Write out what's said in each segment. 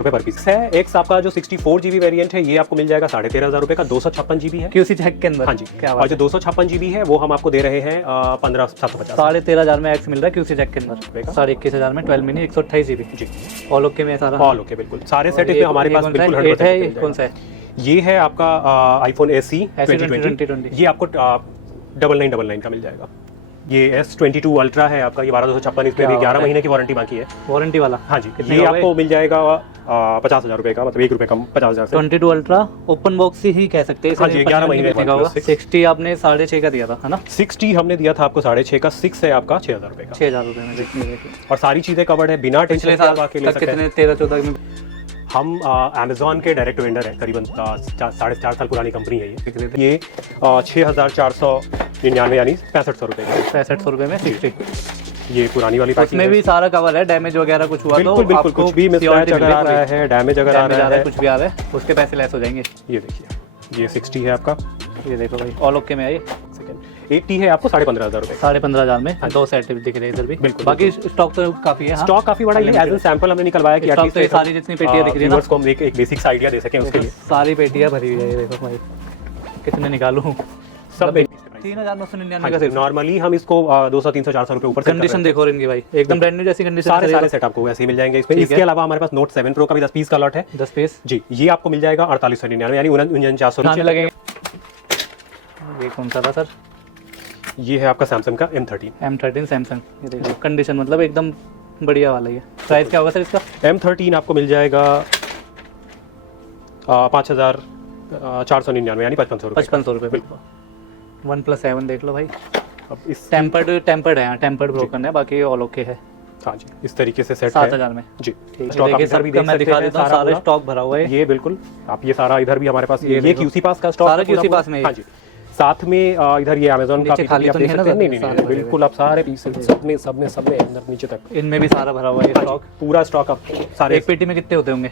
रुपए पर पीस है। एक्स आपका जो 64 GB वेरिएंट है ये आपको मिल जाएगा 13,500 रुपए का, 256 GB है QC चेक के अंदर। हाँ जी। क्या और जो 256 GB है वो हम आपको दे रहे हैं 15,750। 13,500 में एक्स मिल रहा है QC चेक के अंदर, 21,500 में 12 मिनी 128 GB जी। ऑल ओके में सारा, ऑल ओके बिल्कुल सारे सेट इसमें हमारे पास बिल्कुल 100% है। मिल कौन सा है? जाएगा। ये है आपका आईफोन SE 2020, ये आपको 9999 का मिल जाएगा। ये S22 अल्ट्रा है आपका, ये 12,256, इसमें भी 11 महीने की वारंटी बाकी है। वारंटी वाला? हाँ जी। ये आपको मिल जाएगा 50,000 रुपए का, मतलब 1 रुपए कम 50,000 से। 22 अल्ट्रा ओपन बॉक्स ही कह सकते हैं। हाँ जी, 11 महीने का होगा। 60 आपने 6.5 का दिया था, है ना? 60 हमने दिया था आपको 6.5 का, 6 है आपका 6,000 रुपए का। 6,000 रुपए में देखिए। और सारी चीजें कवर्ड है, बिना टेंशन के आप आके ले सकते हैं। कितने 13-14 में? हम अमेजोन के डायरेक्ट वेंडर हैं, करीबन 4.5 साल पुरानी कंपनी है ये 6,499 यानी 6500 रुपए का। 6500 रुपए में 60। ये पुरानी वाली पैकिंग उसमें भी सारा कवर है, डैमेज वगैरह कुछ हुआ तो बिल्कुल कुछ भी मिसमैच अगर आ रहा है, डैमेज अगर आ रहा है, कुछ भी आ रहा है, उसके पैसे लेस हो जाएंगे। ये देखिए, ये 60 है आपका, ये देखो भाई ऑल ओके में है। 80 है आपको 15,500 रुपए। 15,500 में 2 सेट दिख रहे हैं इधर भी। बिल्कुल। बाकी स्टॉक तो काफी है। स्टॉक काफी बड़ा है, एज सैंपल हमने निकलवाया कि स्टॉक तो सारी जितनी पेटियां दिख रही है ना, को हम एक बेसिक सा आइडिया दे सकें उसके लिए। सारी पेटियां भरी हुई है। ये देखो भाई कितने निकालूं, सब 3,999 का सिर्फ। नॉर्मली हम इसको 200 300 400 रुपए ऊपर। कंडीशन देखो इनकी भाई, एकदम ब्रांड न्यू जैसी कंडीशन। सारे सेट आपको वैसे ही मिल जाएंगे इसमें। इसके अलावा हमारे पास नोट 7 प्रो का भी 10 पीस का लॉट है। 10 पीस जी। ये आपको मिल जाएगा 4899 यानी 49,400 लगेंगे। ये कौन सा था सर? ये है आपका सैमसंग का M13 सैमसंग। ये देखो कंडीशन मतलब एकदम बढ़िया वाला है। प्राइस क्या होगा सर इसका? M13 आपको मिल जाएगा 5,499 यानी 5500 रुपए। 5500 रुपए बिल्कुल। OnePlus 7 देख लो भाई। अब इस टेम्पर्ड है, टेम्पर्ड ब्रोकन है, बाकी ऑल ओके है। हाँ जी, इस तरीके से सेट 7,000 में जी। स्टॉक आप इधर भी देख सकते हैं, मैं दिखा देता हूं, सारा स्टॉक भरा हुआ है। ये बिल्कुल आप ये सारा इधर भी हमारे पास ये QC पास का स्टॉक सारा QC पास में। हाँ जी। साथ में इधर ये Amazon का खाली तो नहीं है ना? नहीं बिल्कुल आप सारे पीस सब में अंदर नीचे तक इनमें भी सारा भरा हुआ है स्टॉक। पूरा स्टॉक आप सारे। एक पेटी में कितने होते होंगे?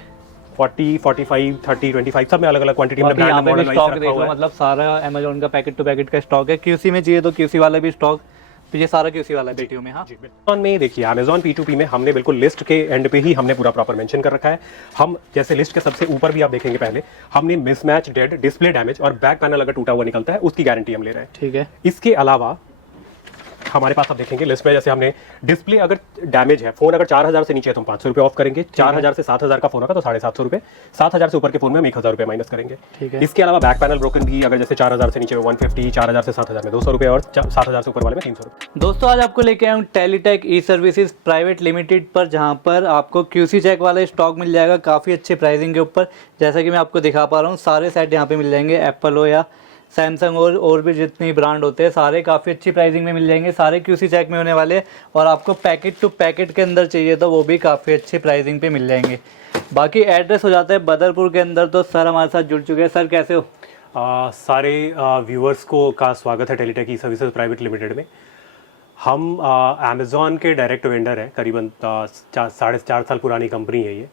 40 45 30 25 सब में अलग अलग क्वांटिटी में ब्रांड मॉडल स्टॉक देख लो, मतलब सारा Amazon का पैकेट टू पैकेट का स्टॉक है। QC में चाहिए तो QC वाला भी स्टॉक, तो ये सारा QC वाला है पेटियों में। हाँ जी। Amazon में देखिए, Amazon P2P में हमने बिल्कुल लिस्ट के एंड पे ही हमने पूरा प्रॉपर मेंशन कर रखा है। हम जैसे लिस्ट के सबसे ऊपर भी आप देखेंगे पहले हमने मिसमैच, डेड, डिस्प्ले डैमेज और बैक पैनल अगर टूटा हुआ निकलता है उसकी गारंटी हम ले रहे हैं। ठीक है। इसके अलावा हमारे पास आप देखेंगे लिस्ट में, जैसे हमने डिस्प्ले अगर डैमेज है, फोन अगर 4,000 से नीचे है तो हम 500 रुपए ऑफ करेंगे। 4,000 से 7,000 का फोन होगा तो 750 रुपए। 7,000 से ऊपर के फोन में हम 1,000 रुपए माइनस करेंगे। ठीक है। इसके अलावा बैक पैनल ब्रोकन भी अगर जैसे 4,000 से नीचे में 150, 4,000 से 7,000 में 200 रुपए और 7,000 से ऊपर वाले में 300 रुपए। दोस्तों आज आपको लेके आया हूँ टेलीटेक ई सर्विसेज प्राइवेट लिमिटेड पर, जहाँ पर आपको QC चेक वाला स्टॉक मिल जाएगा काफ़ी अच्छे प्राइसिंग के ऊपर। जैसा कि मैं आपको दिखा पा रहा हूँ, सारे सेट यहाँ पे मिल जाएंगे, एप्पल हो या सैमसंग और भी जितनी ब्रांड होते हैं सारे काफ़ी अच्छी प्राइसिंग में मिल जाएंगे। सारे QC चेक में होने वाले, और आपको पैकेट टू पैकेट के अंदर चाहिए तो वो भी काफ़ी अच्छी प्राइसिंग पे मिल जाएंगे। बाकी एड्रेस हो जाता है बदरपुर के अंदर। तो सर हमारे साथ जुड़ चुके हैं। सर कैसे हो? सारे व्यूअर्स को का स्वागत है टेलीटेक ई सर्विसेज प्राइवेट लिमिटेड में। हम Amazon के डायरेक्ट वेंडर हैं, करीबन 4.5 साल पुरानी कंपनी है ये।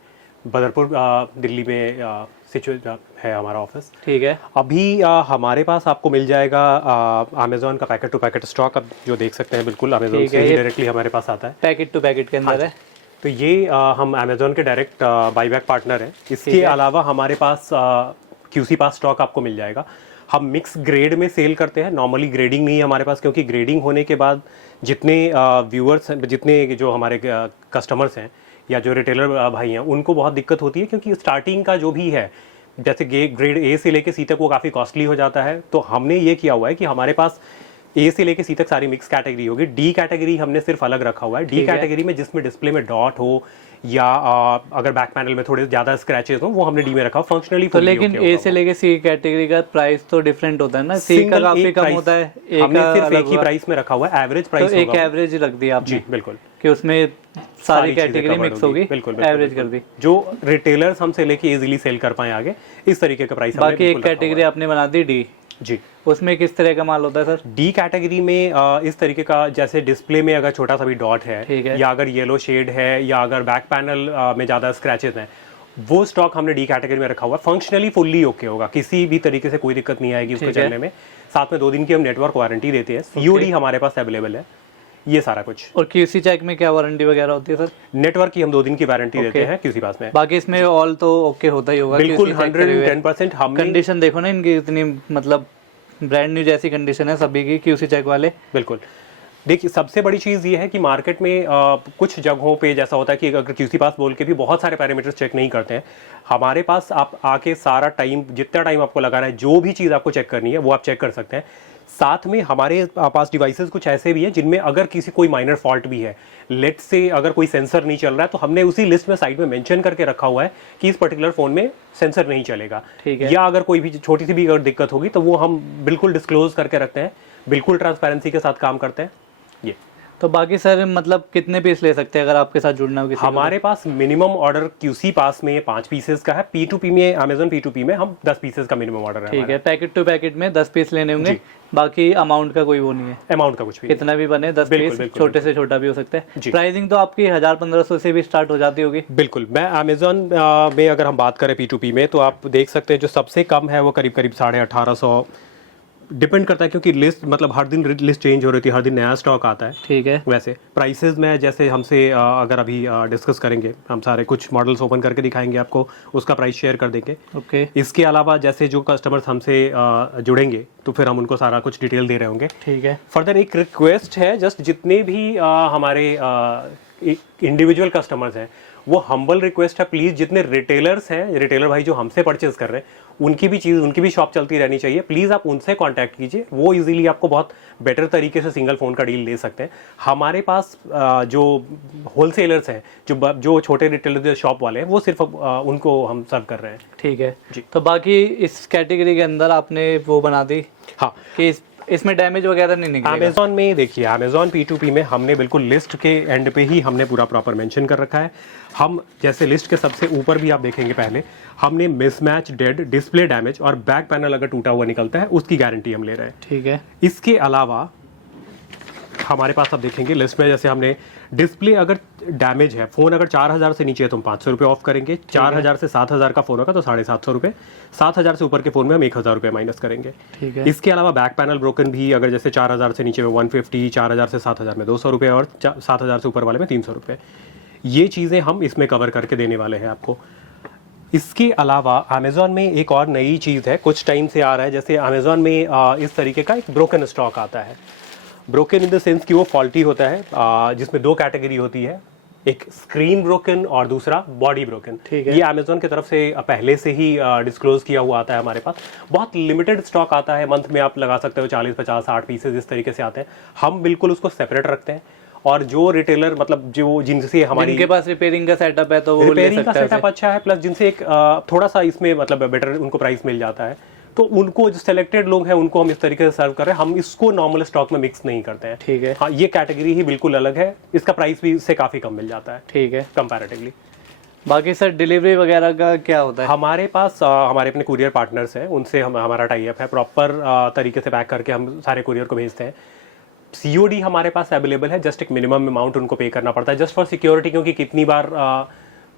बदरपुर दिल्ली में सिचुएट है हमारा ऑफिस। ठीक है। अभी हमारे पास आपको मिल जाएगा Amazon का पैकेट टू पैकेट स्टॉक, अब जो देख सकते हैं बिल्कुल Amazon से ही डायरेक्टली हमारे पास आता है। पैकेट टू पैकेट के अंदर है। तो ये हम Amazon के डायरेक्ट बाईबैक पार्टनर हैं। इसके अलावा हमारे पास QC पास स्टॉक आपको मिल जाएगा। हम मिक्स ग्रेड में सेल करते हैं, नॉर्मली ग्रेडिंग नहीं है हमारे पास, क्योंकि ग्रेडिंग होने के बाद जितने व्यूअर्स हैं, जितने जो हमारे कस्टमर्स हैं या जो रिटेलर भाई हैं, उनको बहुत दिक्कत होती है, क्योंकि स्टार्टिंग का जो भी है जैसे ग्रेड A से लेके C तक वो काफ़ी कॉस्टली हो जाता है। तो हमने ये किया हुआ है कि हमारे पास A से लेके C तक सारी मिक्स कैटेगरी होगी। D कैटेगरी हमने सिर्फ अलग रखा हुआ है। D कैटेगरी में जिसमें डिस्प्ले में डॉट हो या अगर बैक पैनल में थोड़े ज़्यादा स्क्रैचेस हो वो हमने D में रखा हुआ, फंक्शनली तो। लेकिन A से लेके C कैटेगरी का प्राइस तो डिफरेंट होता है ना? C का काफी कम होता है, हमने सिर्फ एक ही प्राइस में रखा हुआ है, एवरेज प्राइस तो एक एवरेज रख दिया आपने। जी बिल्कुल, कि उसमें सारी कैटेगरी मिक्स होगी, बिल्कुल एवरेज कर दी, जो रिटेलर्स हमसे लेके इजीली सेल कर पाए आगे, इस तरीके का प्राइस। बाकी एक कैटेगरी आपने बना दी D। जी। उसमें किस तरह का माल होता है सर? D कैटेगरी में इस तरीके का, जैसे डिस्प्ले में अगर छोटा सा भी डॉट है या अगर येलो शेड है या अगर बैक पैनल में ज़्यादा स्क्रैचेस हैं, वो स्टॉक हमने D कैटेगरी में रखा हुआ है। फंक्शनली फुल्ली ओके होगा, किसी भी तरीके से कोई दिक्कत नहीं आएगी उसको चलने में। साथ में 2 दिन की हम नेटवर्क वारंटी देते हैं। COD हमारे पास अवेलेबल है। ये सारा कुछ। और QC चेक में क्या वारंटी वगैरह होती है सर? नेटवर्क की हम 2 दिन की वारंटी देते हैं QC पास में। बाकी इसमें ऑल तो ओके होता ही होगा? बिल्कुल 110%। हम कंडीशन देखो ना इनकी, इतनी मतलब ब्रांड न्यू जैसी कंडीशन है सभी की QC चेक वाले। बिल्कुल। देखिए सबसे बड़ी चीज़ ये है कि मार्केट में कुछ जगहों पे जैसा होता है कि अगर QC पास बोल के भी बहुत सारे पैरामीटर्स चेक नहीं करते हैं। हमारे पास आप आके सारा टाइम, जितना टाइम आपको लगाना है, जो भी चीज़ आपको चेक करनी है वो आप चेक कर सकते हैं। साथ में हमारे पास डिवाइसेस कुछ ऐसे भी हैं जिनमें अगर किसी कोई माइनर फॉल्ट भी है, लेट से अगर कोई सेंसर नहीं चल रहा है, तो हमने उसी लिस्ट में साइड में मेंशन करके रखा हुआ है कि इस पर्टिकुलर फ़ोन में सेंसर नहीं चलेगा। ठीक है। या अगर कोई भी छोटी सी भी अगर दिक्कत होगी तो वो हम बिल्कुल डिस्क्लोज करके रखते हैं, बिल्कुल ट्रांसपेरेंसी के साथ काम करते हैं। ये तो बाकी सर मतलब कितने पीस ले सकते हैं अगर आपके साथ जुड़ना हो किसी को? हमारे पास मिनिमम ऑर्डर QC पास में 5 पीसेस का है। P2P में, Amazon P2P में हम 10 पीसेस का मिनिमम ऑर्डर है। ठीक है, पैकेट टू पैकेट में 10 पीस लेने होंगे, बाकी अमाउंट का कोई वो नहीं है, अमाउंट का कुछ भी कितना भी बने 10 बिल्कुल, पीस, छोटे से छोटा भी हो सकता है। जी। प्राइसिंग तो आपकी 1000-1500 से भी स्टार्ट हो जाती होगी। बिल्कुल। मैं अमेजोन में अगर हम बात करें P2P में, तो आप देख सकते हैं जो सबसे कम है वो करीब करीब 1850, डिपेंड करता है क्योंकि लिस्ट मतलब हर दिन लिस्ट चेंज हो रही है, हर दिन नया स्टॉक आता है। ठीक है। वैसे प्राइसेस में जैसे हमसे अगर अभी डिस्कस करेंगे, हम सारे कुछ मॉडल्स ओपन करके दिखाएंगे आपको, उसका प्राइस शेयर कर देंगे। ओके। इसके अलावा जैसे जो कस्टमर्स हमसे जुड़ेंगे तो फिर हम उनको सारा कुछ डिटेल दे रहे होंगे। ठीक है। फर्दर एक रिक्वेस्ट है, जस्ट जितने भी हमारे इंडिविजुअल कस्टमर्स हैं, वो हम्बल रिक्वेस्ट है, प्लीज़ जितने रिटेलर्स हैं, रिटेलर भाई जो हमसे परचेज कर रहे हैं, उनकी भी चीज़, उनकी भी शॉप चलती रहनी चाहिए। प्लीज़ आप उनसे कांटेक्ट कीजिए, वो इजीली आपको बहुत बेटर तरीके से सिंगल फ़ोन का डील दे सकते हैं। हमारे पास जो होलसेलर्स हैं, जो छोटे रिटेलर शॉप वाले हैं, वो सिर्फ उनको हम सर्व कर रहे हैं। ठीक है जी। तो बाकी इस कैटेगरी के अंदर आपने वो बना दी हाँ कि इसमें डैमेज वगैरह नहीं निकलेगा। अमेजोन में देखिए, अमेजोन P2P में हमने बिल्कुल लिस्ट के एंड पे ही हमने पूरा प्रॉपर मेंशन कर रखा है। हम जैसे लिस्ट के सबसे ऊपर भी आप देखेंगे, पहले हमने मिसमैच, डेड, डिस्प्ले डैमेज और बैक पैनल अगर टूटा हुआ निकलता है उसकी गारंटी हम ले रहे हैं। ठीक है। इसके अलावा हमारे पास आप देखेंगे लिस्ट में, जैसे हमने डिस्प्ले अगर डैमेज है, फ़ोन अगर 4000 से नीचे है तो हम 500 रुपये ऑफ करेंगे। 4000 से 7000 का फ़ोन होगा तो 750 रुपये। 7000 से ऊपर के फ़ोन में हम 1000 रुपये माइनस करेंगे। ठीक है। इसके अलावा बैक पैनल ब्रोकन भी अगर जैसे 4000 से नीचे में 150, 4000 से 7000 में 200 रुपये और 7000 से ऊपर वाले में 300 रुपये। ये चीज़ें हम इसमें कवर करके देने वाले हैं आपको। इसके अलावा अमेज़ॉन में एक और नई चीज़ है, कुछ टाइम से आ रहा है, जैसे अमेज़ॉन में इस तरीके का एक ब्रोकन स्टॉक आता है। ब्रोकन इन द सेंस कि वो फॉल्टी होता है, जिसमें 2 कैटेगरी होती है, एक स्क्रीन ब्रोकन और दूसरा बॉडी ब्रोकन। ठीक है। ये अमेज़ॉन की तरफ से पहले से ही डिस्क्लोज किया हुआ आता है हमारे पास। बहुत लिमिटेड स्टॉक आता है, मंथ में आप लगा सकते हो 40, 50, 60 पीसेज इस तरीके से आते हैं। हम बिल्कुल उसको सेपरेट रखते हैं, और जो रिटेलर मतलब जो जिनसे हमारी जिनके पास रिपेयरिंग का सेटअप है तो वो ले रिपेयरिंग का सकता है सेटअप अच्छा है, प्लस जिनसे एक थोड़ा सा इसमें मतलब बेटर उनको प्राइस मिल जाता है, तो उनको जो सिलेक्टेड लोग हैं उनको हम इस तरीके से सर्व कर रहे हैं। हम इसको नॉर्मल स्टॉक में मिक्स नहीं करते हैं। ठीक है। हाँ, ये कैटेगरी ही बिल्कुल अलग है, इसका प्राइस भी इससे काफ़ी कम मिल जाता है। ठीक है। कंपैरेटिवली। बाकी सर डिलीवरी वगैरह का क्या होता है? हमारे पास हमारे अपने कुरियर पार्टनर्स हैं, उनसे हमारा टाई अप है, प्रॉपर तरीके से पैक करके हम सारे कुरियर को भेजते हैं। COD हमारे पास अवेलेबल है, जस्ट एक मिनिमम अमाउंट उनको पे करना पड़ता है, जस्ट फॉर सिक्योरिटी, क्योंकि कितनी बार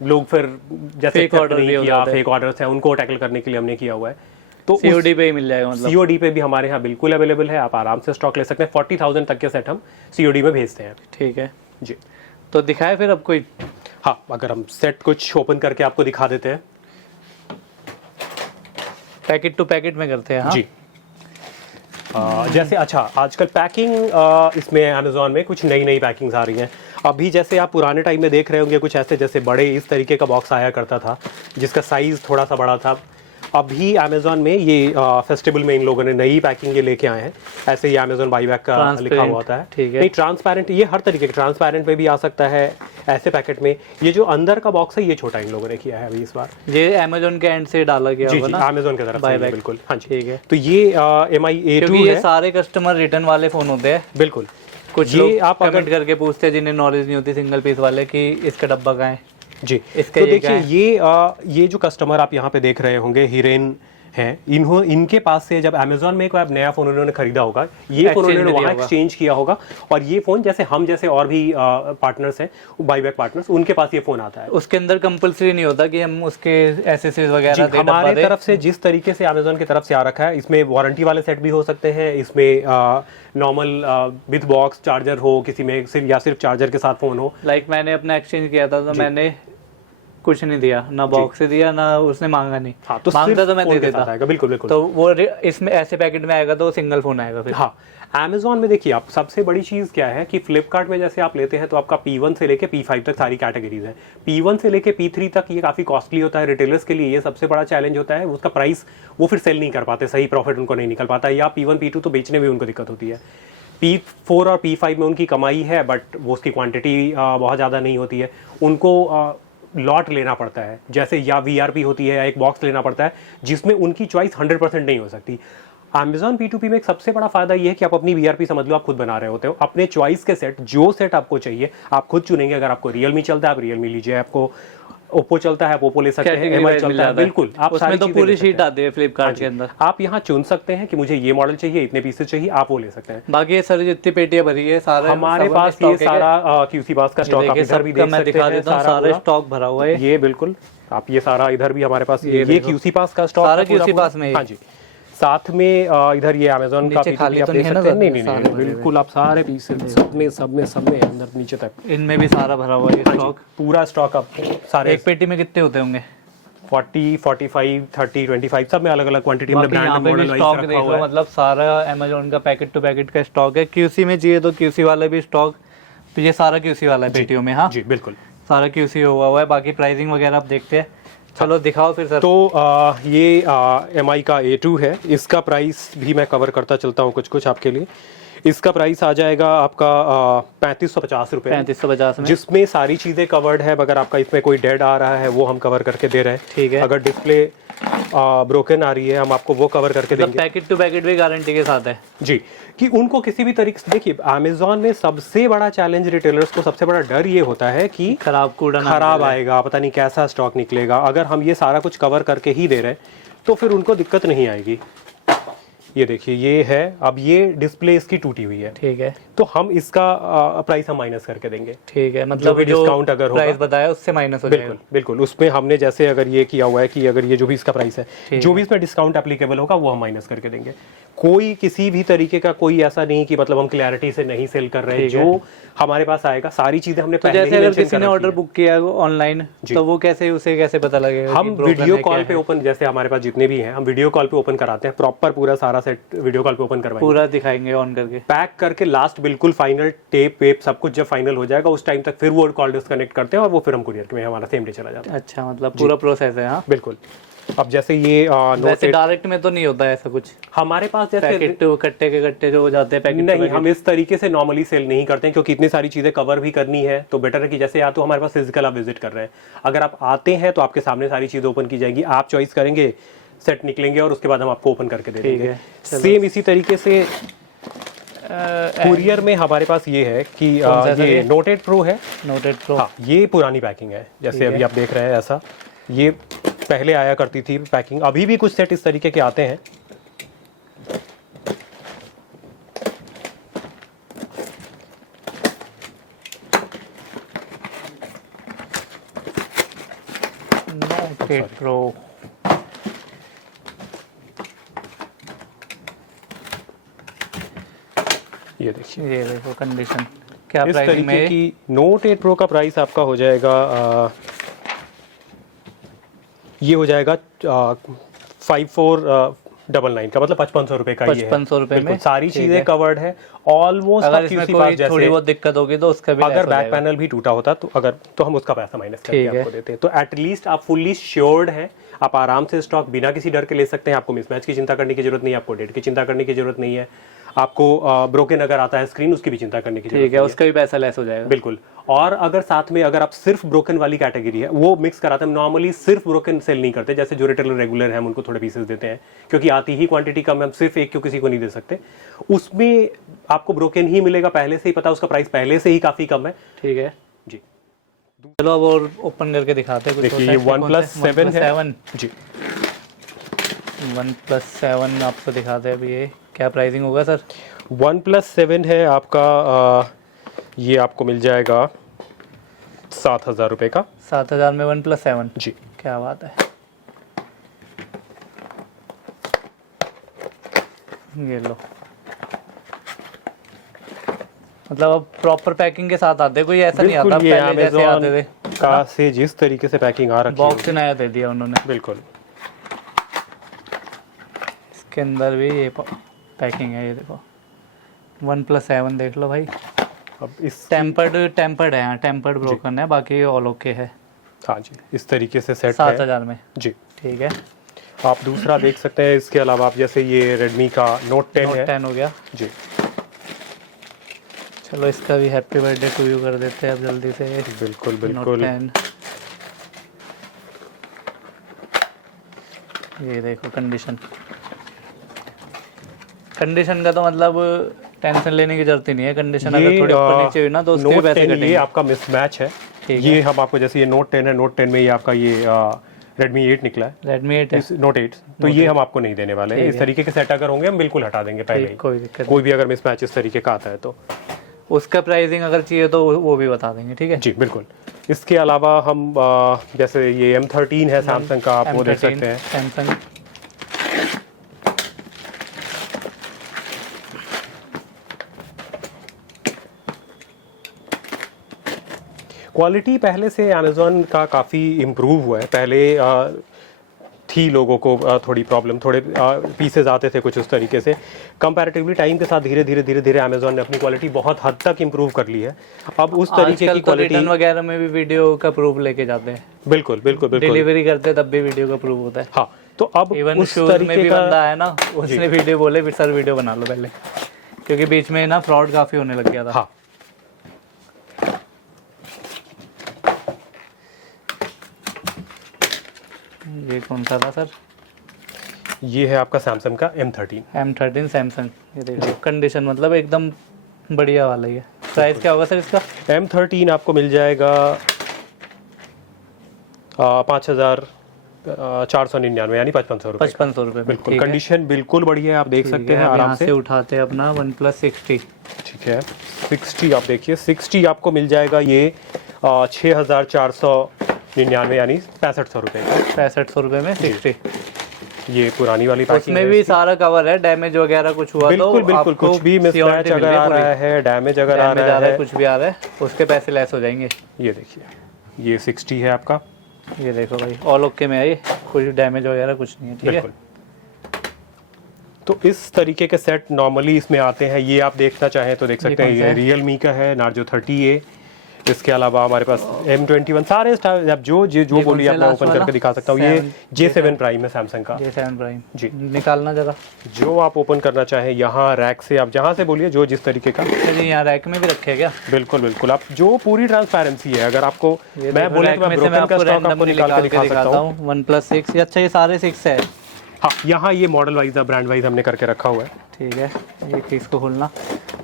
लोग फिर जैसे फेक ऑर्डर नहीं किया, फेक ऑर्डर्स हैं, उनको टैकल करने के लिए हमने किया हुआ है। तो COD पे ही मिल जाएगा मतलब? COD पे भी हमारे यहाँ बिल्कुल अवेलेबल है, आप आराम से स्टॉक ले सकते हैं। 40,000 तक के सेट हम COD में भेजते हैं। ठीक है जी। तो दिखाए फिर अब कोई? हाँ, अगर हम सेट कुछ ओपन करके आपको दिखा देते हैं। पैकेट टू पैकेट में करते हैं। हाँ? जी। जैसे अच्छा, आजकल पैकिंग इसमें अमेज़ॉन में कुछ नई नई पैकिंग्स आ रही हैं। अभी जैसे आप पुराने टाइम में देख रहे होंगे, कुछ ऐसे जैसे बड़े इस तरीके का बॉक्स आया करता था जिसका साइज़ थोड़ा सा बड़ा था। अभी अमेज़ॉन में ये फेस्टिवल में इन लोगों ने नई पैकिंग ये लेके आए हैं। ऐसे ही अमेज़ॉन बाईबैक का लिखा हुआ होता है। ठीक है। नहीं, ट्रांसपेरेंट, ये हर तरीके के ट्रांसपेरेंट में भी आ सकता है, ऐसे पैकेट में। ये जो अंदर का बॉक्स है ये छोटा इन लोगों ने किया है अभी इस बार। ये अमेज़ॉन के एंड से डाला गया जी होगा जी, ना? अमेज़ॉन की तरफ से Buyback। बिल्कुल। हाँ जी। ठीक है। तो ये MI A2 क्योंकि ये है। सारे कस्टमर रिटर्न वाले फोन होते हैं। बिल्कुल। कुछ ये लोग आप कमेंट करके पूछते हैं जिन्हें नॉलेज नहीं होती सिंगल पीस वाले कि इसका डब्बा कहाँ है। जी, इसका तो ये क्या देखिए ये जो कस्टमर आप यहाँ पे देख रहे होंगे, हैं, इनके पास से जब अमेजोन में कोई नया फोन उन्होंने खरीदा होगा, ये फोन Exchange उन्होंने में वहाँ दिया होगा। एक्सचेंज किया होगा, और ये फोन जैसे हम जैसे और भी पार्टनर्स हैं, बाईबैक पार्टनर्स, उनके पास ये फोन आता है। उसके अंदर कंपलसरी नहीं होता कि हम उसके एसेसरीज जी, वगैरह दे, हमारे डब्बा दे। तरफ से जिस तरीके से अमेजोन की तरफ से आ रखा है, इसमें वारंटी वाले सेट भी हो सकते हैं, इसमें नॉर्मल विद बॉक्स चार्जर हो, किसी में सिर्फ या सिर्फ चार्जर के साथ फोन हो। लाइक मैंने अपना एक्सचेंज किया था तो मैंने कुछ नहीं दिया, ना बॉक्स से दिया, ना उसने मांगा नहीं। हाँ, तो मांगता सिर्फ तो मैं फोन दे के साथ देता। आएगा, बिल्कुल बिल्कुल। तो वो इसमें ऐसे पैकेट में आएगा तो सिंगल फोन आएगा फिर। हाँ, अमेजोन में देखिए आप, सबसे बड़ी चीज़ क्या है कि फ्लिपकार्ट में जैसे आप लेते हैं तो आपका P1 से लेके P5 तक सारी कैटेगरीज है। P1 से लेके P3 तक ये काफ़ी कॉस्टली होता है, रिटेलर्स के लिए ये सबसे बड़ा चैलेंज होता है, उसका प्राइस वो फिर सेल नहीं कर पाते, सही प्रॉफिट उनको नहीं निकल पाता, या P1 P2 तो बेचने में उनको दिक्कत होती है। P4 और P5 में उनकी कमाई है, बट वो उसकी क्वांटिटी बहुत ज़्यादा नहीं होती है, उनको लॉट लेना पड़ता है, जैसे या VRP होती है या एक बॉक्स लेना पड़ता है, जिसमें उनकी चॉइस 100% नहीं हो सकती। अमेजॉन P2P में एक सबसे बड़ा फायदा ये है कि आप अपनी VRP समझ लो, आप खुद बना रहे होते हो अपने चॉइस के सेट, जो सेट आपको चाहिए आप खुद चुनेंगे। अगर आपको रियलमी चलता है आप रियलमी लीजिए, आपको ओप्पो चलता है आप ओप्पो ले सकते हैं, Category MI wise मिल चलता है, जाता है। बिल्कुल आप उसमें सारी तो चीजें पूरी ले सकते शीट हैं। आती है फ्लिपकार्ट के अंदर। आप यहाँ चुन सकते हैं कि मुझे ये मॉडल चाहिए, इतने पीसेस चाहिए, आप वो ले सकते हैं। बाकी ये सारी जितनी पेटियां भरी है सारा हमारे पास ये सारा QC पास का स्टॉक आप इधर भी देख मैं सकते दिखा हैं, देता हूँ, सारा सारा पूरा। स्टॉक भरा हुआ है। ये बिल्कुल आप ये सारा इधर भी हमारे पास ये देखो। QC पास का स्टॉक सारा है पूरा QC पूरा। पास में ही। हाँ जी, साथ में इधर ये अमेजोन का नीचे P2P खाली आप तो देख नहीं है ना, सकते हैं। नहीं नहीं सारे नहीं, भरे हुए। बिल्कुल आप सारे पीसेस सब में अंदर नीचे तक इनमें भी सारा भरा हुआ है स्टॉक। पूरा स्टॉक आप सारे एक पेटी में कितने होते होंगे? 40, 45, 30, 25 सब में अलग अलग क्वांटिटी में बाकी यहाँ ब्रांड पे भी मॉडल वाइज स्टॉक रखा देख हुआ लो, है। मतलब सारा अमेजोन का पैकेट टू पैकेट का स्टॉक है। QC में चाहिए तो QC वाला भी स्टॉक, तो ये सारा QC वाला है पेटियों में। हाँ जी बिल्कुल। सारा QC हुआ है। बाकी प्राइसिंग वगैरह आप देखते हैं, चलो दिखाओ फिर सर। तो ये MI का A2 है, इसका प्राइस भी मैं कवर करता चलता हूँ कुछ कुछ आपके लिए। इसका प्राइस आ जाएगा आपका 3550 रुपये, 3550 में, जिसमें सारी चीज़ें कवर्ड है। अगर आपका इसमें कोई डेड आ रहा है वो हम कवर करके दे रहे हैं। ठीक है। अगर डिस्प्ले ब्रोकन आ रही है हम आपको वो कवर करके मतलब देंगे। पैकेट टू पैकेट भी गारंटी के साथ है जी, कि उनको किसी भी तरीके से, देखिए अमेजोन में सबसे बड़ा चैलेंज रिटेलर्स को, सबसे बड़ा डर ये होता है कि खराब कूड़ा ना खराब निकले। आएगा, पता नहीं कैसा स्टॉक निकलेगा। अगर हम ये सारा कुछ कवर करके ही दे रहे हैं तो फिर उनको दिक्कत नहीं आएगी। ये देखिए ये है, अब ये डिस्प्ले इसकी टूटी हुई है, ठीक है। तो हम इसका प्राइस हम माइनस करके देंगे। ठीक है, जो मतलब भी डिस्काउंट अगर होगा, प्राइस बताया उससे माइनस हो जाएगा। बिल्कुल बिल्कुल, उसमें हमने जैसे अगर ये किया हुआ है कि अगर ये जो भी इसका प्राइस है, जो भी इसमें डिस्काउंट एप्लीकेबल होगा वो हम माइनस करके देंगे। कोई किसी भी तरीके का कोई ऐसा नहीं कि मतलब हम क्लैरिटी से नहीं सेल कर रहे हैं। जो हमारे पास आएगा सारी चीजें हमने तो पहले ही जैसे अगर मेंशन किसी कर ने रखी ऑर्डर है। बुक किया ऑनलाइन, तो वो कैसे, उसे कैसे पता लगेगा? हम कि broken वीडियो है, कॉल क्या पे है? ओपन, जैसे हमारे पास जितने भी हैं हम वीडियो कॉल पे ओपन कराते हैं, प्रॉपर पूरा सारा सेट वीडियो कॉल पे ओपन करवाएंगे, पूरा दिखाएंगे ऑन करके, पैक करके लास्ट बिल्कुल फाइनल टेप वेप सब कुछ जब फाइनल हो जाएगा उस टाइम तक फिर वो कॉल डिस्कनेक्ट करते हैं और वो फिर हम कुरियर में हमारा सेम डे चला जाता है। अच्छा, मतलब पूरा प्रोसेस है। हाँ, बिल्कुल। अब जैसे ये वैसे डायरेक्ट में तो नहीं होता है ऐसा कुछ, हमारे पास जैसे पैकेट कट्टे के कट्टे जो हो जाते हैं पैकेट नहीं, हम इस तरीके से नॉर्मली सेल नहीं करते हैं, क्योंकि इतनी सारी चीजें कवर भी करनी है। तो बेटर है कि जैसे या तो हमारे पास फिजिकल आप विजिट कर रहे हैं, अगर आप आते हैं तो आपके सामने सारी चीजें ओपन की जाएगी, आप चॉइस करेंगे, सेट निकलेंगे और उसके बाद हम आपको ओपन करके दे देंगे। सेम इसी तरीके से कुरियर में हमारे पास ये है कि ये Note 8 Pro है। Note 8 Pro, हाँ, ये पुरानी पैकिंग है, जैसे अभी आप देख रहे हैं ऐसा, ये पहले आया करती थी पैकिंग। अभी भी कुछ सेट इस तरीके के आते हैं। Note 8 Pro, ये देखिए ये देखो कंडीशन क्या इस प्राइसिंग तरीके में। की Note 8 Pro का प्राइस आपका हो जाएगा ये हो जाएगा 5499 का, मतलब 5500 रुपए का ये है। 5500 रुपए में बिल्कुल, सारी ठीक चीजें है। कवर्ड है ऑलमोस्ट। अगर इसमें कोई थोड़ी बहुत दिक्कत होगी तो उसका भी अगर less हो बैक जाएगा। पैनल भी टूटा होता तो हम उसका पैसा माइनस करके ठीक है। आपको देते हैं। तो एटलीस्ट आप फुल्ली श्योर्ड हैं, आप आराम से स्टॉक बिना किसी डर के ले सकते हैं। आपको मिसमैच की चिंता करने की जरूरत नहीं है, आपको डेट की चिंता करने की जरूरत नहीं है, आपको ब्रोकन अगर आता है स्क्रीन उसकी भी चिंता करने की जरूरत ठीक है, नहीं उसका भी पैसा लेस हो जाएगा। बिल्कुल। और अगर साथ में अगर आप सिर्फ ब्रोकन वाली कैटेगरी है वो मिक्स कराते हैं, नॉर्मली सिर्फ ब्रोकन सेल नहीं करते, जैसे जो रिटेलर रेगुलर है हम उनको थोड़े पीसेस देते हैं, क्योंकि आती ही क्वांटिटी कम है, हम सिर्फ एक क्यों किसी को नहीं दे सकते। उसमें आपको ब्रोकन ही मिलेगा, पहले से ही पता, उसका प्राइस पहले से ही काफी कम है। ठीक है जी, चलो अब और ओपन करके दिखाते हैं कुछ। देखिए ये OnePlus 7 है। 7 जी, OnePlus 7 आपको दिखाते हैं अभी, ये क्या प्राइसिंग होगा सर? OnePlus 7 है आपका ये आपको मिल जाएगा 7,000 रुपये का। 7,000 में OnePlus 7? जी, क्या बात है। ये लो, मतलब अब प्रॉपर पैकिंग के साथ आते, कोई ऐसा नहीं आता बिल्कुल ये पहले जैसे आते थे का से जिस तरीके से पैकिंग आ रखी है बॉक्स नया दे दिया उन्होंने। बिल्कुल। इसके अंदर भी ये पैकिंग है, ये देखो OnePlus 7 देख लो भाई। अब इस टेम्पर्ड है यहाँ, टेम्पर्ड ब्रोकन है, बाकी ऑल ओके है। हाँ जी, इस तरीके से सेट है 7,000 में। जी। ठीक है, आप दूसरा देख सकते हैं। इसके अलावा आप जैसे ये Redmi का Note 10 है। 10 हो गया जी, चलो इसका भी हैप्पी बर्थडे टू यू कर देते हैं अब जल्दी से। बिल्कुल Note बिल्कुल। 10, ये देखो कंडीशन का तो मतलब टेंशन लेने की जरूरत ही नहीं है। कंडीशन अगर थोड़ी ऊपर नीचे हुई ना तो उसके भी पैसे कटेंगे। ये आपका मिसमैच है। ये हम आपको जैसे ये Note 10 है, Note 10 में ये आपका ये Redmi 8 निकला है, Redmi 8 है, Note 8, तो ये हम आपको नहीं देने वाले हैं। इस तरीके के सेट अगर होंगे हम बिल्कुल हटा देंगे पहले ही। कोई दिक्कत कोई भी अगर मिसमैच इस तरीके का आता है तो उसका प्राइसिंग अगर चाहिए तो वो भी बता देंगे। ठीक है जी, बिल्कुल। इसके अलावा हम जैसे ये M13 है सैमसंग का, आप वो देख सकते हैं। सैमसंग क्वालिटी पहले से अमेज़ॉन का काफ़ी इम्प्रूव हुआ है। पहले थी लोगों को थोड़ी प्रॉब्लम, थोड़े पीसेज आते थे कुछ उस तरीके से। कंपैरेटिवली टाइम के साथ धीरे धीरे अमेज़ॉन ने अपनी क्वालिटी बहुत हद तक इम्प्रूव कर ली है। अब उस तरीके की क्वालिटी रिटर्न वगैरह में भी वीडियो का प्रूफ लेके जाते हैं। बिल्कुल बिल्कुल बिल्कुल। डिलीवरी करते तब भी वीडियो का प्रूफ होता है। हाँ, तो अब इवन उस शूज में भी तरीके का बंदा है ना, उसने वीडियो बोले फिर सर वीडियो बना लो पहले, क्योंकि बीच में ना फ्रॉड काफ़ी होने लग गया था। हाँ, ये कौन सा था सर? ये है आपका सैमसंग का M13 सैमसंग। ये देखो कंडीशन मतलब एकदम बढ़िया वाला ही है। प्राइस क्या होगा सर इसका? M13 आपको मिल जाएगा 5,499 यानी 5,500 रुपये। 5,500 रुपये में। बिल्कुल, कंडीशन बिल्कुल बढ़िया है, आप देख सकते हैं आराम से। उठाते हैं अपना OnePlus 60। ठीक है, 60 आप देखिए, 60 आपको मिल जाएगा ये 6,499 यानी 6,500 रुपये का। 6,500 रुपये में 60। ये पुरानी वाली पैकिंग उसमें भी सारा कवर है, डैमेज वगैरह कुछ हुआ बिल्कुल तो बिल्कुल, कुछ भी मिसमैच अगर आ रहा है, डैमेज अगर आ रहा है, कुछ भी आ रहा है, उसके पैसे लेस हो जाएंगे। ये देखिए, ये 60 है आपका। ये देखो भाई, ऑल ओके में है, ये कुछ डैमेज वगैरह कुछ नहीं है। ठीक है, तो इस तरीके के सेट नॉर्मली इसमें आते हैं। ये आप देखना चाहें तो देख सकते हैं, ये Realme का है Narzo 30A। इसके अलावा हमारे पास M21, सारे आप जो बोलिए आप, मैं ओपन करके दिखा सकता हूँ। ये J7 प्राइम है सैमसंग का। J7 प्राइम जी, निकालना जरा, जो आप ओपन करना चाहें यहाँ रैक से, आप जहाँ से बोलिए, जो जिस तरीके का। यहाँ रैक में भी रखे क्या? बिल्कुल बिल्कुल, आप जो पूरी ट्रांसपेरेंसी है। अगर आपको मैं बोले तो मैं ब्रोकन का स्टॉक आपको निकाल के दिखा सकता हूँ। OnePlus 6, अच्छा ये सारे 6 है। हाँ, यहाँ ये मॉडल वाइज, ब्रांड वाइज हमने करके रखा हुआ है। ठीक है, ये केस को खोलना,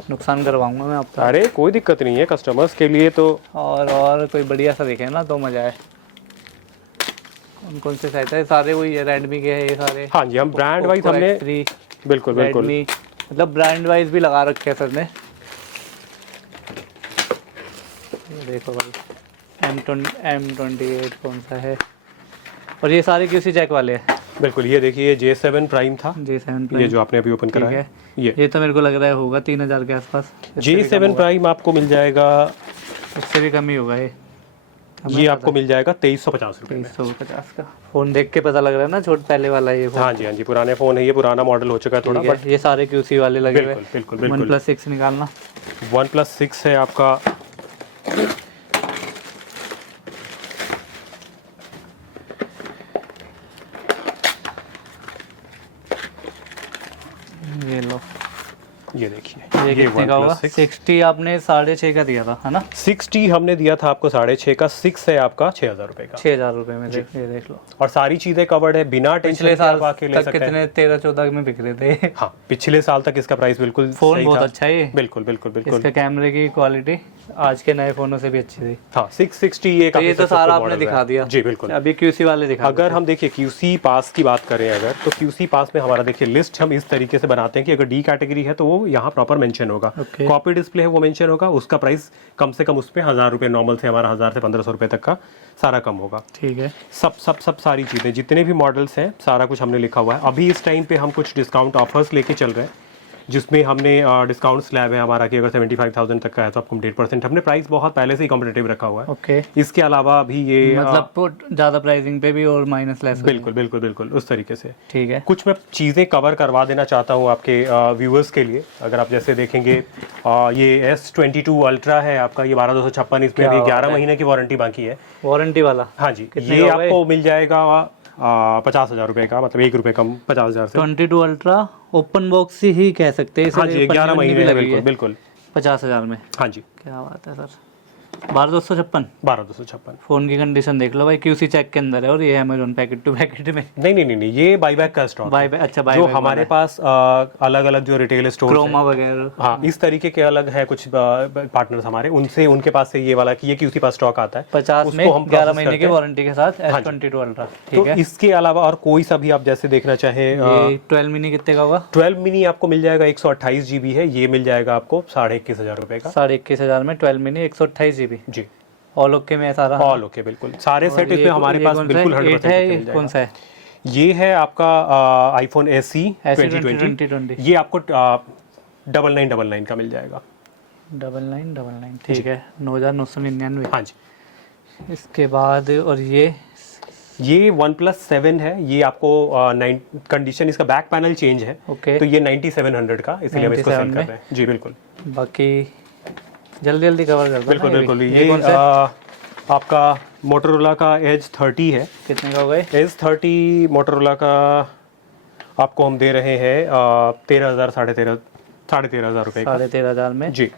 नुकसान करवाऊंगा मैं आपका। अरे कोई दिक्कत नहीं है, कस्टमर्स के लिए तो। और कोई बढ़िया सा दिखे ना तो मजा है। कौन से सेट है? सारे वही है, Redmi के है ये सारे। हाँ जी, हम ब्रांड वाइज हमने बिल्कुल बिल्कुल, मतलब ब्रांड वाइज भी लगा रखे हैं सर ने। ये देखो भाई, M28 कौन सा है, और ये सारे QC चेक वाले हैं। बिल्कुल, ये देखिए J7 प्राइम था, J7 प्राइम, ये जो आपने अभी ओपन करा है। ये तो मेरे को लग रहा है होगा 3,000 के आसपास। J7 प्राइम आपको मिल जाएगा, उससे भी कम ही होगा ये आपको मिल जाएगा 2350 रुपये में। 2350 का। फ़ोन देख के पता लग रहा है ना, छोटा पहले वाला ये फ़ोन। हाँ जी, हाँ जी, पुराने फ़ोन है, ये पुराना मॉडल हो चुका है थोड़ा, बट ये सारे QC वाले लगे हुए। बिल्कुल बिल्कुल। OnePlus 6 निकालना। OnePlus 6 है आपका, ये लो, ये देखिए, ये कितने का होगा? 60 आपने 6.5 का दिया था, है ना? 60 हमने दिया था आपको 6.5 का। 6 है आपका 6,000 रुपये का। 6,000 रुपये में, ये देख लो। और सारी चीज़ें कवर्ड है, बिना टेंशन पिछले साल के ले तक सकते हैं। कितने 13-14 में बिक रहे थे। हाँ, पिछले साल तक इसका प्राइस बिल्कुल फ़ोन सही बहुत था। अच्छा है ये। बिल्कुल बिल्कुल बिल्कुल। इसके कैमरे की क्वालिटी आज के नए फोनों से भी अच्छी थी। हाँ 660 ये तो काफी ये तो successful सारा आपने model दिखा है। दिया। जी बिल्कुल। अभी QC वाले दिखा अगर हम देखिए QC पास की बात करें अगर, तो QC पास में हमारा देखिए लिस्ट हम इस तरीके से बनाते हैं कि अगर डी कैटेगरी है तो वो यहाँ प्रॉपर मेंशन होगा, Okay. कॉपी डिस्प्ले है वो मेंशन होगा, उसका प्राइस कम से कम उस पर 1000 रुपये नॉर्मल से हमारा 1000 से 1500 रुपये तक का सारा कम होगा। ठीक है। सब सारी चीज़ें जितने भी मॉडल्स हैं सारा कुछ हमने लिखा हुआ है। अभी इस टाइम पे हम कुछ डिस्काउंट ऑफर्स लेके चल रहे हैं, जिसमें हमने डिस्काउंट स्लैब है हमारा कि अगर 75,000 तक का है तो आपको 8%, हमने प्राइस बहुत पहले से ही कॉम्पिटेटिव रखा हुआ है। ओके। इसके अलावा भी ये मतलब ज़्यादा प्राइसिंग पे भी और माइनस लेस। बिल्कुल बिल्कुल बिल्कुल उस तरीके से। ठीक है। कुछ मैं चीज़ें कवर करवा देना चाहता हूँ आपके व्यूअर्स के लिए। अगर आप जैसे देखेंगे ये S22 अल्ट्रा है आपका, ये 12256, इसमें भी 11 महीने की वारंटी बाकी है। वारंटी वाला? हाँ जी, कितने ये का होगा आपको मिल जाएगा 50,000 रुपये का, मतलब 1 रुपये कम 50,000 से। 22 अल्ट्रा ओपन बॉक्स ही कह सकते हैं इसे। हाँ जी 11 महीने लगी बिल्कुल है बिल्कुल 50,000 में। हाँ जी क्या बात है सर। 12256। 12256। फोन की कंडीशन देख लो भाई, QC चेक के अंदर है और ये अमेजोन पैकेट टू पैकेट में। नहीं, ये बाईबैक का स्टॉक बाय अच्छा बाय जो हमारे पास अलग अलग जो रिटेल स्टोर क्रोमा वगैरह। हाँ इस तरीके के अलग है कुछ पार्टनर्स हमारे, उनसे उनके पास से ये वाला कि ये QC पास स्टॉक आता है 50 में उसको हम 11 process महीने की करते हैं। वारंटी के साथ हाँ जी। S22 ultra. तो ठीक है। इसके अलावा और कोई सा भी आप जैसे देखना चाहें, ये 12 मिनी कितने का होगा? 12 मिनी आपको मिल जाएगा 128 GB है, ये मिल जाएगा आपको 21,500 रुपये का। 21,500 में 12 मिनी 128 GB जी ऑल ओके में है सारा? ऑल ओके बिल्कुल, सारे सेट इसमें हमारे पास बिल्कुल 100% है। मिल कौन सा है? ये है आपका iPhone SE 2020, 2020 ये आपको 9999 का मिल जाएगा। 9999 ठीक है, 9,999। हाँ जी। इसके बाद और ये OnePlus 7 है, ये आपको कंडीशन इसका बैक पैनल चेंज है, ओके। तो ये 9700 का, इसलिए हम इसको सेल 97 कर रहे हैं। जी बिल्कुल बाकी जल्दी जल्दी कवर कर दो। बिल्कुल बिल्कुल। ये ये कौन सा? आपका मोटोरोला का Edge 30 है। कितने का होगा? Edge 30 मोटोरोला का आपको हम दे रहे हैं 13,000 13,500 रुपये का। 13,500 में जी।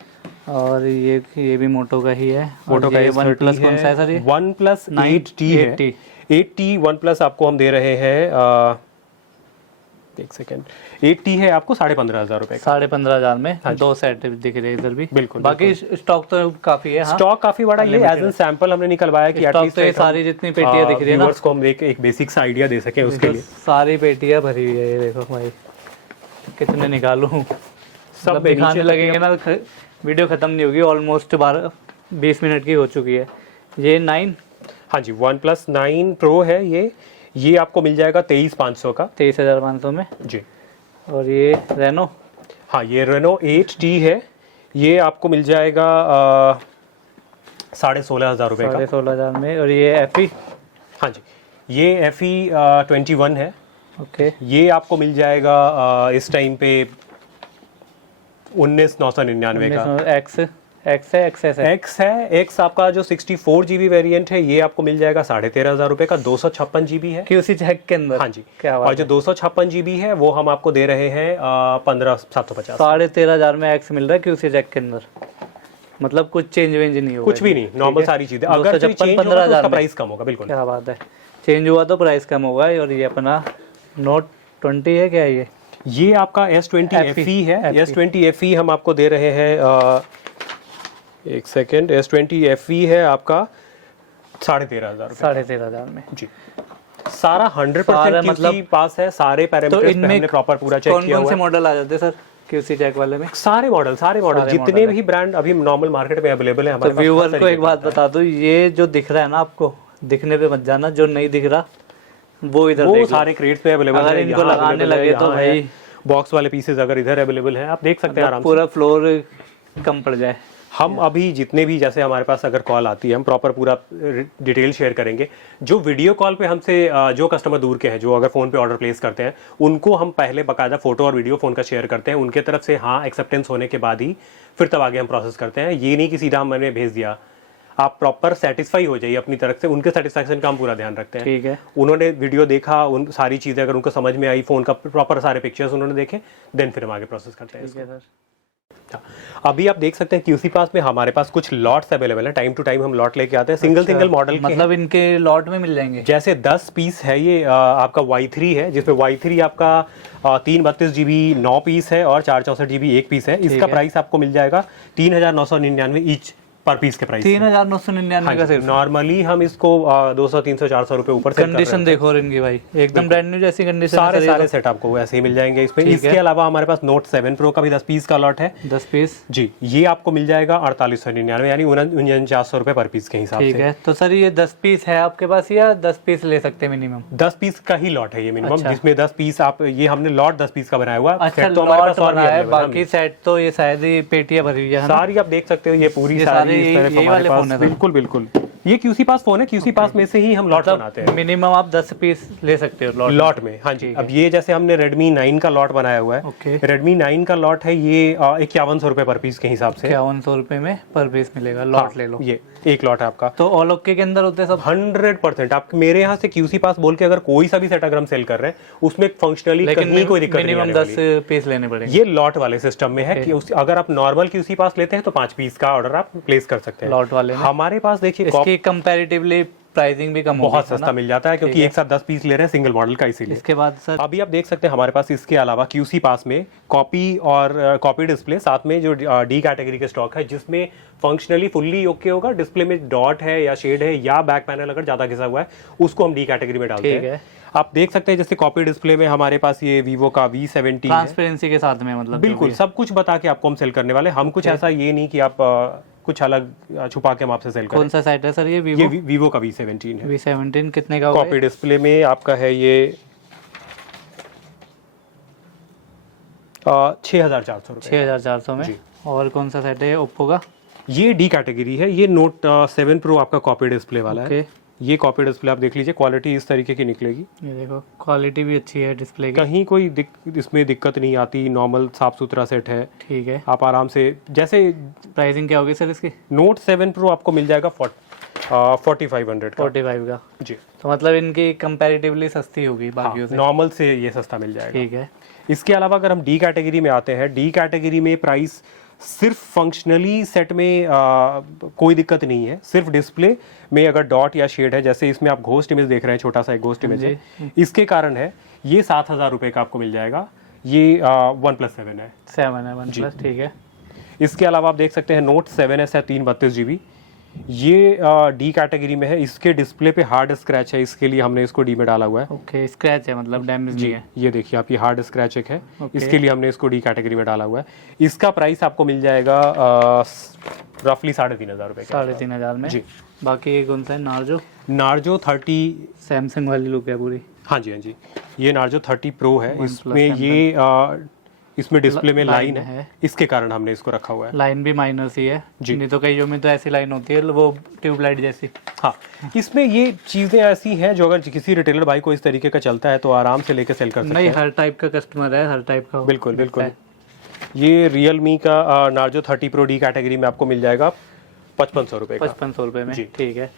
और ये भी मोटो का ही है। मोटो का वन प्लस कौन सा है सर? ये OnePlus 8T है। 8T OnePlus आपको हम दे रहे हैं एक सेकेंड, 8T है आपको 15,500 रुपये का। 15,500 में 2 सेट दिख रहे इधर भी। बिल्कुल बाकी स्टॉक तो काफी है। हाँ? स्टॉक काफी बड़ा, ये एज एन सैंपल हमने निकलवाया कि स्टॉक तो ये सारी जितनी पेटियां दिख रही है ना, व्यूअर्स को हम एक बेसिक सा आइडिया दे सके उसके लिए। सारी पेटियां भरी हुई है। ये देखो भाई कितने निकालूं, सब में दिखाने नीचे लगेंगे ना वीडियो खत्म नहीं होगी। ऑलमोस्ट 20 मिनट की हो चुकी है। ये 9, हाँ जी OnePlus 9 Pro है ये आपको मिल जाएगा 23,500 का। 23,500 में जी। और ये रेनो, हाँ ये Reno 8T है, ये आपको मिल जाएगा 16,500 रुपये का। 16,500 में। और ये FE, हाँ जी ये FE 21 है, ओके। ये आपको मिल जाएगा इस टाइम पे 19,999 का। X है XS है? X है, X आपका जो 64 GB वेरिएंट है ये आपको मिल जाएगा 13,500 रुपये का। 256 GB है QC चेक के अंदर। हाँ जी। क्या बात और जो 256 GB है वो हम आपको दे रहे हैं 15,750। 13,500 में X मिल रहा है QC चेक के अंदर। मतलब कुछ चेंज वेंज नहीं होगा? कुछ भी नहीं, नॉर्मल सारी चीजें। अगर कोई चेंज होगा तो उसका प्राइस कम होगा। बिल्कुल। क्या बात है, चेंज हुआ तो प्राइस कम होगा। और ये अपना Note 20 है क्या? ये आपका S20 FE है। S20 FE हम आपको दे रहे हैं एक सेकेंड, S20 FE है आपका 13,500 रुपये। 13,500 में जी। सारा 100% QC पास है, सारे पैरामीटर्स पे हमने प्रॉपर पूरा चेक किया हुआ है। कौन से मॉडल आ जाते हैं सर QC चेक वाले में? सारे मॉडल जितने भी ब्रांड अभी नॉर्मल मार्केट में अवेलेबल है हमारे पास। व्यूअर को एक बात बता दो, ये जो दिख रहा है ना आपको, दिखने पे मत जाना, जो नहीं दिख रहा वो इधर वो सारे क्रेट्स पे अवेलेबल है। अगर इनको लगाने लगे तो भाई बॉक्स वाले पीसेस अगर इधर अवेलेबल है आप देख सकते हैं आराम से। पूरा फ्लोर कम पड़ जाए। हम अभी जितने भी जैसे हमारे पास अगर कॉल आती है हम प्रॉपर पूरा डिटेल शेयर करेंगे। जो वीडियो कॉल पे हमसे जो कस्टमर दूर के हैं, जो अगर फ़ोन पे ऑर्डर प्लेस करते हैं, उनको हम पहले बाकायदा फ़ोटो और वीडियो फ़ोन का शेयर करते हैं। उनके तरफ से हाँ एक्सेप्टेंस होने के बाद ही फिर तब आगे हम प्रोसेस करते हैं। ये नहीं कि सीधा मैंने भेज दिया, आप प्रॉपर सेटिस्फाई हो जाइए अपनी तरफ से। उनके सेटिस्फैक्शन का हम पूरा ध्यान रखते हैं। ठीक है। उन्होंने वीडियो देखा, उन सारी चीज़ें अगर उनको समझ में आई, फ़ोन का प्रॉपर सारे पिक्चर्स उन्होंने देखे, देन फिर हम आगे प्रोसेस करते हैं। ठीक है सर। अभी आप देख सकते हैं QC पास में हमारे पास कुछ लॉट्स अवेलेबल है। टाइम टू टाइम हम लॉट लेके आते हैं। सिंगल मॉडल मतलब इनके लॉट में मिल जाएंगे। जैसे 10 पीस है ये आपका Y3 है, जिसमें Y3 आपका 332 GB 9 पीस है और 464 GB 1 पीस है। इसका प्राइस आपको मिल जाएगा 3,999 ईच। पर पीस के प्राइस 3,999 का सिर्फ। नॉर्मली हम इसको 200 300 400 रुपए ऊपर सेल कर रहे हैं। कंडीशन देखो और इनकी भाई एकदम ब्रांड न्यू जैसी कंडीशन है। सारे सेट आपको वैसे ही मिल जाएंगे इसमें। इसके अलावा हमारे पास नोट 7 प्रो का भी 10 पीस का लॉट है। 10 पीस जी, ये आपको मिल जाएगा 4899 यानी 4900 रुपए पर पीस के हिसाब से। ठीक है, तो सर ये 10 पीस है आपके पास या 10 पीस ले सकते हैं मिनिमम? 10 पीस का ही लॉट है ये मिनिमम। अच्छा। जिसमें 10 पीस आप, ये हमने लॉट 10 पीस का बनाया हुआ। अच्छा, सेट तो हमारे लॉट पास और भी बनाया है, available है। बाकी सेट तो ये शायद ही पेटियां भरी हुई है ना? सारी आप देख सकते हो, ये पूरी ये सारी सारे इस तरह यही हमारे वाले पास। फोन है सर? बिल्कुल बिल्कुल, ये क्यूसी पास फोन है। क्यूसी पास में से ही हम लॉट बनाते हैं। मिनिमम आप 10 पीस ले सकते हो लॉट में। हाँ जी, अब ये जैसे हमने Redmi 9 का लॉट बनाया हुआ है। ओके, Redmi 9 का लॉट है ये 5100 रुपए पर पीस के हिसाब से। 5100 रुपए में पर पीस मिलेगा, लॉट ले लो। ये एक लॉट है आपका। तो ऑल ओके के अंदर होते हैं सब? 100% आप मेरे यहाँ से क्यूसी पास बोल के अगर कोई सा भी सेट अगर हम सेल कर रहे हैं उसमें फंक्शनली कहीं कोई दिक्कत नहीं मिनिमम आने 10 वाली। पीस लेने पड़ेंगे। ये लॉट वाले सिस्टम में है कि अगर आप नॉर्मल क्यूसी पास लेते हैं तो 5 पीस का ऑर्डर आप प्लेस कर सकते हैं लॉट वाले में हमारे पास। देखिए इसकी कंपैरेटिवली प्राइसिंग भी कम बहुत सस्ता मिल जाता है क्योंकि एक साथ 10 पीस ले रहे हैं सिंगल मॉडल का, इसीलिए। इसके बाद सर अभी आप देख सकते हैं हमारे पास इसके अलावा क्यूसी पास में कॉपी और कॉपी डिस्प्ले, साथ में जो डी कैटेगरी के स्टॉक है जिसमें फंक्शनली फुल्ली ओके होगा। डिस्प्ले में डॉट है या शेड है या बैक पैनल अगर ज्यादा घिसा हुआ है उसको हम डी कैटेगरी में डालते हैं। आप देख सकते हैं जैसे कॉपी डिस्प्ले में हमारे पास ये वीवो का V70 ट्रांसपेरेंसी के साथ में, मतलब बिल्कुल सब कुछ बता के आपको हम सेल करने वाले। हम कुछ ऐसा ये नहीं कि आप कुछ अलग छुपा के हम आपसे सेल करें। कौन सा सेट है सर ये? ये वीवो का V17 है। V17 कितने का होगा? कॉपी डिस्प्ले में आपका है ये 6400 रुपए। 6400 में। और कौन सा सेट है ओप्पो का? ये डी कैटेगरी है। ये नोट 7 प्रो आपका कॉपी डिस्प्ले वाला है। ये कॉपी डिस्प्ले आप देख लीजिए, क्वालिटी इस तरीके की निकलेगी। ये देखो क्वालिटी भी अच्छी है डिस्प्ले की, कहीं कोई इसमें दिक्कत नहीं आती। नॉर्मल साफ सुथरा सेट है। ठीक है, आप आराम से। जैसे प्राइसिंग क्या होगी सर इसकी? नोट 7 प्रो आपको मिल जाएगा 4500 का। 45 का जी, तो मतलब इनकी कंपैरेटिवली सस्ती होगी बाकियों से। नॉर्मल से ये सस्ता मिल जाएगा। ठीक है, इसके अलावा अगर हम डी कैटेगरी में आते हैं, डी कैटेगरी में प्राइस सिर्फ फंक्शनली सेट में कोई दिक्कत नहीं है। सिर्फ डिस्प्ले में अगर डॉट या शेड है, जैसे इसमें आप घोस्ट इमेज देख रहे हैं, छोटा सा एक घोस्ट इमेज है, इसके कारण है ये 7000 रुपए का आपको मिल जाएगा। ये OnePlus 7 है। 7 है OnePlus, ठीक है। इसके अलावा आप देख सकते हैं नोट 7S है 332 GB। ये डी कैटेगरी में है। इसके डिस्प्ले पे हार्ड स्क्रैच है, इसके लिए हमने इसको डी में डाला हुआ है। ओके, स्क्रैच है मतलब डैमेज नहीं है। ये देखिए आप, ये हार्ड स्क्रैच एक है, इसके लिए हमने इसको डी कैटेगरी में डाला हुआ है। इसका प्राइस आपको मिल जाएगा रफली 3500 रुपए का। 3500 में जी। बाकी ये कौन सा है? नार्जो 30। सैमसंग वाली लुक है पूरी। हाँ जी, हाँ जी, ये नार्जो 30 प्रो है। इसमें ये इसमें डिस्प्ले में लाइन है, इसके कारण हमने इसको रखा हुआ है। लाइन भी माइनर सी है जी। नहीं तो कईयों में तो ऐसी लाइन होती है वो ट्यूबलाइट जैसी। हाँ, इसमें ये चीजें ऐसी हैं जो अगर किसी रिटेलर भाई को इस तरीके का चलता है तो आराम से लेके सेल कर सकते नहीं, हैं। हर टाइप का कस्टमर है, हर टाइप का। बिल्कुल बिल्कुल। ये रियलमी का नार्जो 30 प्रो डी कैटेगरी में आपको मिल जाएगा 5500 रुपए का। 5500 रुपए में, ठीक है।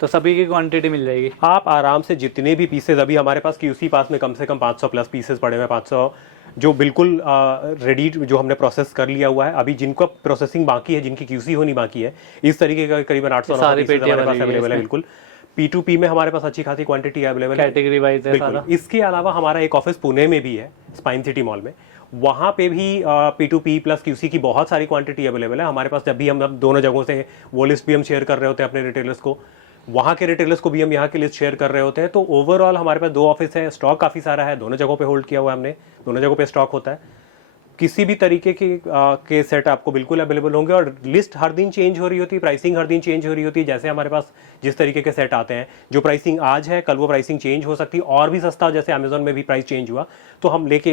तो सभी की क्वांटिटी मिल जाएगी। आप आराम से जितने भी पीसेस, अभी हमारे पास क्यूसी पास में कम से कम 500 प्लस पीसेस पड़े हुए हैं। 500 जो बिल्कुल रेडी, जो हमने प्रोसेस कर लिया हुआ है। अभी जिनको प्रोसेसिंग बाकी है, जिनकी क्यूसी होनी बाकी है, इस तरीके का करीबन 800 पीसेस हमारे पास अवेलेबल है। बिल्कुल P2P में हमारे पास अच्छी खासी क्वांटिटी अवेलेबल है, कैटेगरी वाइज है सारा। इसके अलावा हमारा एक ऑफिस पुणे में भी है, स्पाइन सिटी मॉल में। वहाँ पे भी P2P प्लस QC की बहुत सारी क्वांटिटी अवेलेबल है हमारे पास। जब भी हम दोनों जगहों से वो लिस्ट भी हम शेयर कर रहे होते हैं अपने रिटेलर्स को, वहाँ के रिटेलर्स को भी हम यहाँ की लिस्ट शेयर कर रहे होते हैं। तो ओवरऑल हमारे पास 2 ऑफिस है, स्टॉक काफ़ी सारा है, दोनों जगहों पे होल्ड किया हुआ है हमने, दोनों जगहों पे स्टॉक होता है। किसी भी तरीके के सेट आपको बिल्कुल अवेलेबल होंगे। और लिस्ट हर दिन चेंज हो रही होती है, प्राइसिंग हर दिन चेंज हो रही होती है। जैसे हमारे पास जिस तरीके के सेट आते हैं, जो प्राइसिंग आज है कल वो प्राइसिंग चेंज हो सकती है और भी सस्ता। जैसे अमेजोन में भी प्राइस चेंज हुआ तो हम लेके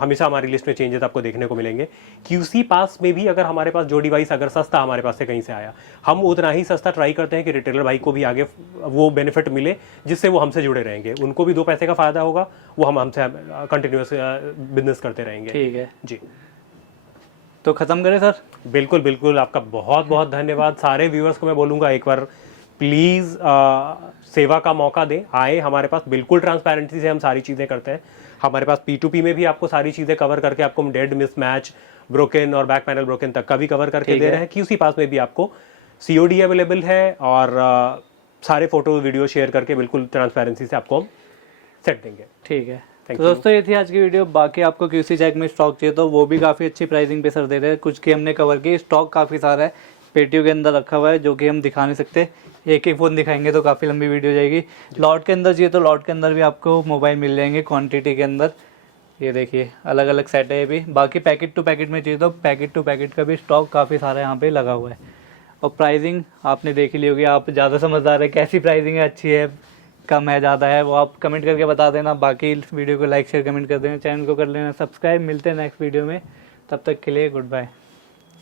हमेशा हमारी लिस्ट में चेंजेस आपको देखने को मिलेंगे। क्यूसी पास में भी अगर हमारे पास जो डिवाइस अगर सस्ता हमारे पास से कहीं से आया, हम उतना ही सस्ता ट्राई करते हैं कि रिटेलर भाई को भी आगे वो बेनिफिट मिले, जिससे वो हमसे जुड़े रहेंगे, उनको भी 2 पैसे का फायदा होगा, वो हम हमसे कंटिन्यूस बिजनेस करते रहेंगे। ठीक है जी, तो खत्म करें सर? बिल्कुल बिल्कुल, आपका बहुत बहुत धन्यवाद। सारे व्यूअर्स को मैं बोलूँगा एक बार प्लीज़ सेवा का मौका दें, आए हमारे पास। बिल्कुल ट्रांसपेरेंसी से हम सारी चीज़ें करते हैं। हमारे पास P2P में भी आपको सारी चीज़ें कवर करके आपको हम डेड, मिस मैच, ब्रोकन और बैक पैनल ब्रोकन तक का भी कवर करके दे रहे हैं। QC पास में भी आपको COD अवेलेबल है और सारे फोटो वीडियो शेयर करके बिल्कुल ट्रांसपेरेंसी से आपको हम सेट देंगे। ठीक है, तो दोस्तों ये थी आज की वीडियो। बाकी आपको QC चेक में स्टॉक चाहिए तो वो भी काफ़ी अच्छी प्राइसिंग पे सर दे रहे हैं। कुछ की हमने कवर की, स्टॉक काफ़ी सारा है, पेटियों के अंदर रखा हुआ है, जो कि हम दिखा नहीं सकते, एक एक फ़ोन दिखाएंगे तो काफ़ी लंबी वीडियो जाएगी। लॉट के अंदर चाहिए तो लॉट के अंदर भी आपको मोबाइल मिल जाएंगे क्वांटिटी के अंदर। ये देखिए अलग अलग सेट है ये भी। बाकी पैकेट टू पैकेट में चाहिए तो पैकेट टू पैकेट का भी स्टॉक काफ़ी सारा यहाँ पे लगा हुआ है। और प्राइसिंग आपने देख ही ली होगी, आप ज़्यादा समझदार है, कैसी प्राइसिंग है, अच्छी है, कम है, ज़्यादा है, वो आप कमेंट करके बता देना। बाकी इस वीडियो को लाइक शेयर कमेंट कर देना, चैनल को कर लेना सब्सक्राइब। मिलते हैं नेक्स्ट वीडियो में, तब तक के लिए गुड बाय।